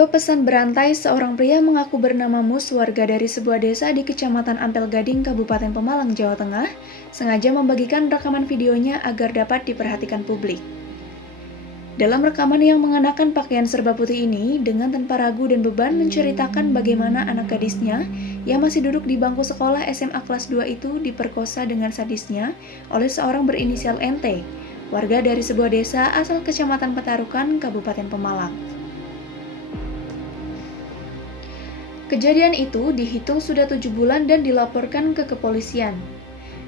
Video pesan berantai seorang pria mengaku bernama Mus, warga dari sebuah desa di Kecamatan Ampel Gading, Kabupaten Pemalang, Jawa Tengah, sengaja membagikan rekaman videonya agar dapat diperhatikan publik. Dalam rekaman yang mengenakan pakaian serba putih ini, dengan tanpa ragu dan beban menceritakan bagaimana anak gadisnya yang masih duduk di bangku sekolah SMA kelas 2 itu diperkosa dengan sadisnya oleh seorang berinisial NT, warga dari sebuah desa asal Kecamatan Petarukan, Kabupaten Pemalang. Kejadian itu dihitung sudah 7 bulan dan dilaporkan ke kepolisian.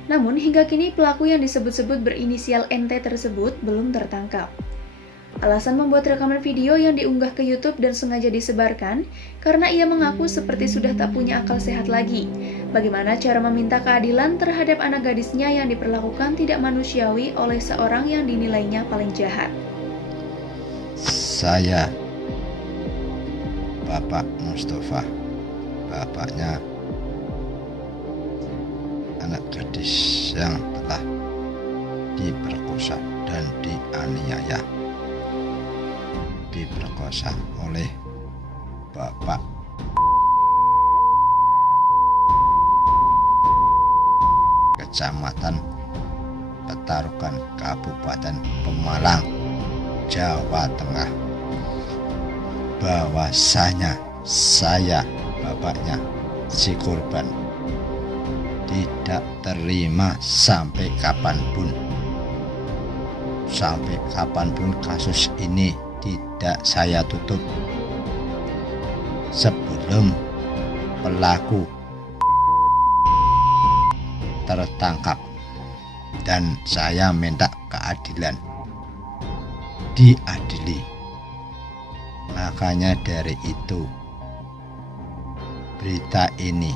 Namun hingga kini pelaku yang disebut-sebut berinisial NT tersebut belum tertangkap. Alasan membuat rekaman video yang diunggah ke YouTube dan sengaja disebarkan karena ia mengaku seperti sudah tak punya akal sehat lagi. Bagaimana cara meminta keadilan terhadap anak gadisnya yang diperlakukan tidak manusiawi oleh seorang yang dinilainya paling jahat. Saya Bapak Mustafa, bapaknya anak gadis yang telah diperkosa dan dianiaya. Diperkosa oleh Bapak Kecamatan Petarukan, Kabupaten Pemalang, Jawa Tengah. Bahwasanya saya, bapaknya si korban, tidak terima sampai kapanpun kasus ini tidak saya tutup sebelum pelaku tertangkap, dan saya minta keadilan, diadili. Makanya dari itu berita ini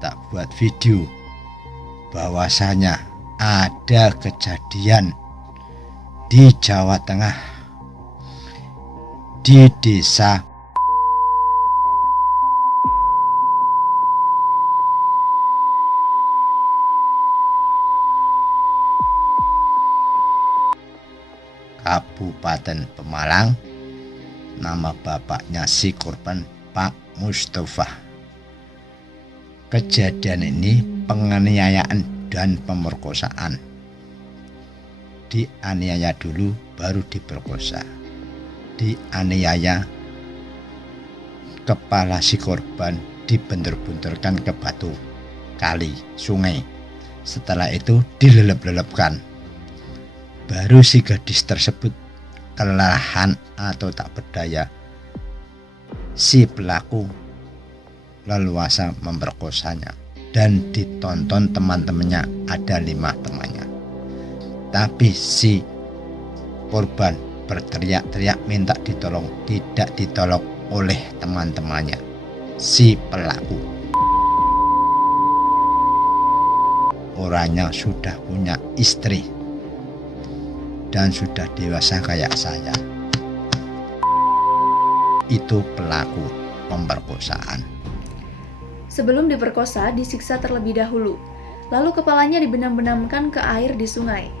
tak buat video bahwasanya ada kejadian di Jawa Tengah, di desa Kabupaten Pemalang. Nama bapaknya si korban Pak Mustafa. Kejadian ini penganiayaan dan pemerkosaan. Dianiaya dulu baru diperkosa. Dianiaya, kepala si korban dibentur-benturkan ke batu kali, sungai. Setelah itu dilelep-lelepkan. Baru si gadis tersebut kelelahan atau tak berdaya, si pelaku leluasa memperkosanya dan ditonton teman-temannya, ada 5 temannya. Tapi si korban berteriak-teriak minta ditolong, tidak ditolong oleh teman-temannya. Si pelaku orangnya sudah punya istri dan sudah dewasa kayak saya. Itu pelaku pemerkosaan. Sebelum diperkosa, disiksa terlebih dahulu. Lalu kepalanya dibenam-benamkan ke air di sungai.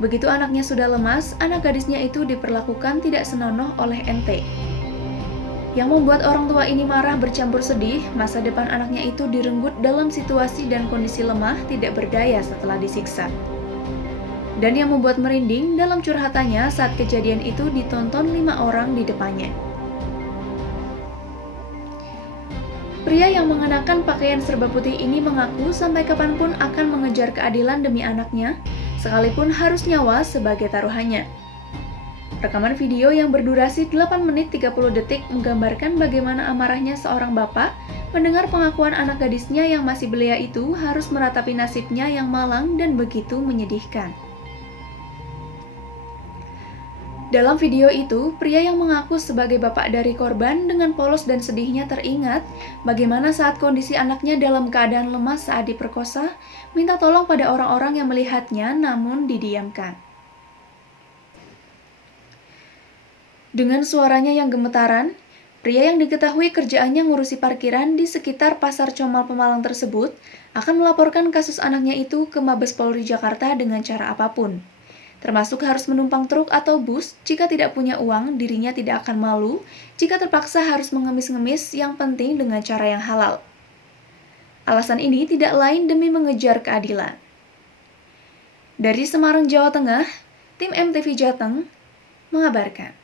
Begitu anaknya sudah lemas, anak gadisnya itu diperlakukan tidak senonoh oleh NT. Yang membuat orang tua ini marah bercampur sedih, masa depan anaknya itu direnggut dalam situasi dan kondisi lemah, tidak berdaya setelah disiksa. Dan yang membuat merinding dalam curhatannya saat kejadian itu ditonton 5 orang di depannya. Pria yang mengenakan pakaian serba putih ini mengaku sampai kapanpun akan mengejar keadilan demi anaknya, sekalipun harus nyawa sebagai taruhannya. Rekaman video yang berdurasi 8 menit 30 detik menggambarkan bagaimana amarahnya seorang bapak mendengar pengakuan anak gadisnya yang masih belia itu harus meratapi nasibnya yang malang dan begitu menyedihkan. Dalam video itu, pria yang mengaku sebagai bapak dari korban dengan polos dan sedihnya teringat bagaimana saat kondisi anaknya dalam keadaan lemas saat diperkosa, minta tolong pada orang-orang yang melihatnya namun didiamkan. Dengan suaranya yang gemetaran, pria yang diketahui kerjaannya ngurusi parkiran di sekitar Pasar Comal Pemalang tersebut akan melaporkan kasus anaknya itu ke Mabes Polri Jakarta dengan cara apapun. termasuk harus menumpang truk atau bus. Jika tidak punya uang, dirinya tidak akan malu jika terpaksa harus mengemis-ngemis, yang penting dengan cara yang halal. Alasan ini tidak lain demi mengejar keadilan. Dari Semarang, Jawa Tengah, tim MTV Jateng mengabarkan.